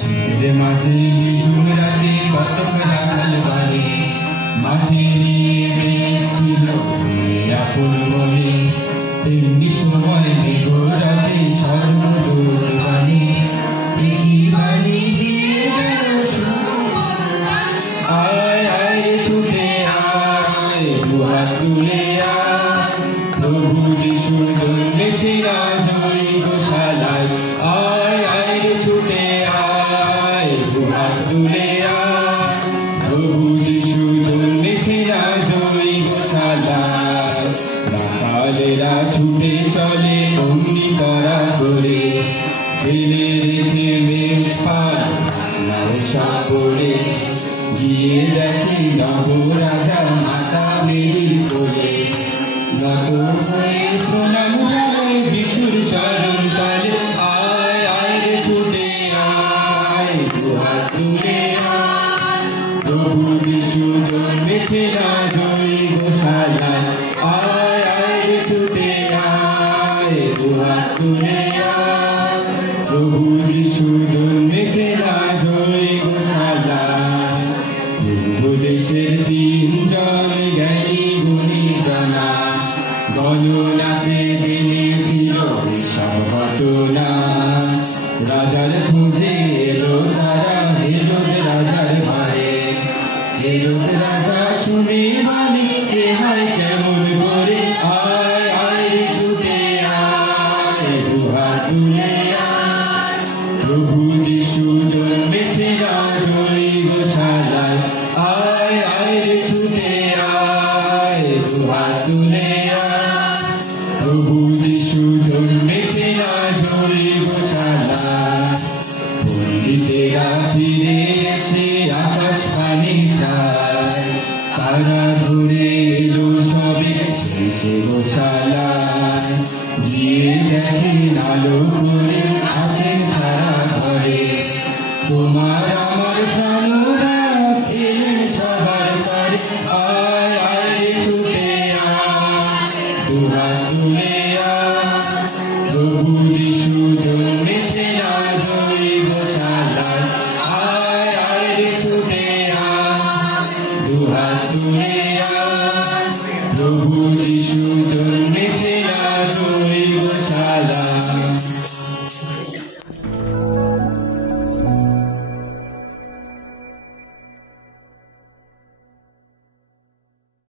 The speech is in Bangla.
শীতের মাঝে নিঝুম রাতে কত রাখাল বাড়ি মাঠে নিয়ে বেড়েছিল আপন বলে তেমনি সময় মেঘরাতে সর্বদূর বাণী এই বাণী দিয়ে গেল আয় আয় ছুটে আয় দুহাত তুলে আয় প্রভু যিশু জন্মেছে আজ ওই গোশালায় আয় আয় ছুটে আয় দুহাত তুলে আয় প্রভু যিশু জন্মেছে আজ ওই গোশালায় রাখালেরা ছুটে চলে অগ্নি তারা করে ফেলে রেখে বেশ পাল সাপড়ে গিয়ে দেখে নবরাজা মাতা মেরি করে নত হয়ে প্রণাম জানায় যিশুর চরণ তলে আয় আয় রে ছুটে আয় দুহাত তুলে আয় প্রভু যিশু জন্মেছে আজ ওই গোশালায় আয় আয় রে ছুটে আয় দুহাত তুলে আয় প্রভু যিশু জন্মেছে আজ ওই গোশালায় দেশের তিনজন জ্ঞানী গুণী জানা গণনাতে জেনেছিল সব ঘটনা রাজার খুঁজে এলো তারা হেরোদ রাজার ঘরে হেরোদ রাজা শুনে বাণী এ হয় কেমন করে আয় আয় ছুটে আয় দুহাত তুলে আয় প্রভু যিশু জন্মেছে আজ ওই গোশালায় আয় আয় রে ছুটে আয় দুহাত তুলে আয় প্রভু যিশু জন্মেছে আজ ওই গোশালায় পণ্ডিতেরা ফিরে এসে আকাশ পানি চায় তারা ধরে এলো সবে শেষে গোশালায় গিয়ে দেখেন আলো করে আছেন সারা ঘরে তোমার আমার প্রাণরা এলেন সবার করে আয় আয় রে ছুটে আয় দুহাত তুলে আয় প্রভু যিশু জন্মেছে আজ ওই গোশালায় আয় আয় রে ছুটে আয় দুহাত তুলে আয় প্রভু